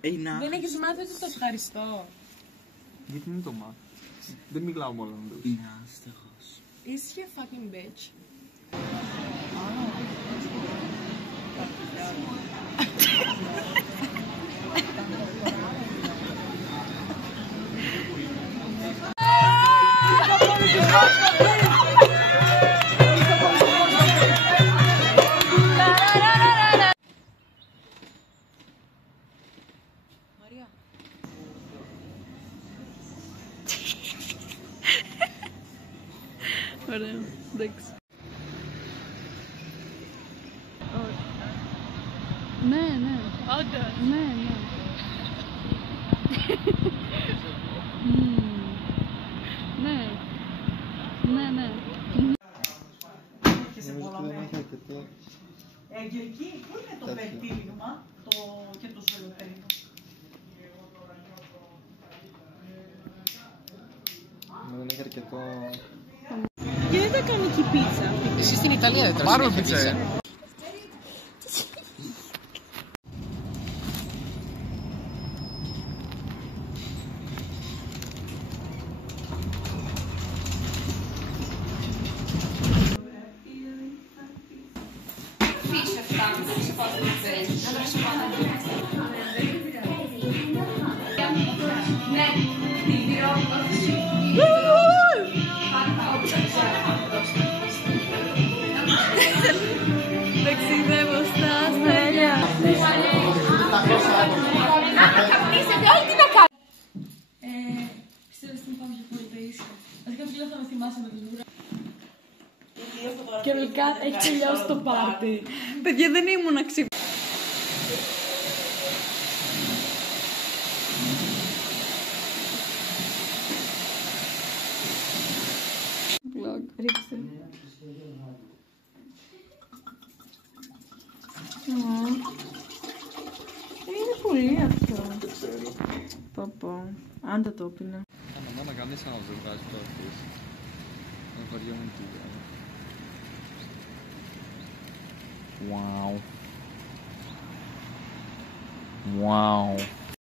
Δεν έχεις μάθει ότι το ευχαριστώ. Γιατί δεν το μάθω. Δεν μιλάω μόνο με τους. Είναι άστεγος. Είσαι fucking bitch. Ωραίο, εντάξει. Ναι, ναι. Όντως. Ναι, ναι. Ναι. Ναι, ναι. Εκεί, πού είναι το περτύλιγμα και το ζωολοπέλιγμα. Δεν έχει αρκετό. Και δεν τα κάνει και η πίτσα. Εσύ στην Ιταλία δεν τρως. Πάρουμε πίτσα. Ταξιδεύω στα αστέρια. Πιστεύω στην πάμε για πολιτείσιο. Αρχικά του λέω θα με θυμάσαι με τους βουρά. Και τελικά έχει τελειώσει το πάρτι. Παιδιά, δεν ήμουν αξί. Vlog, ρίξτε. Είναι πολύ αυτό. Δεν ξέρω. Πω, άντα το πίνε. Να κάνεις ένα ζευγάζι το αυτής. Να βαριόμουν τι κάνω. Wow. Wow.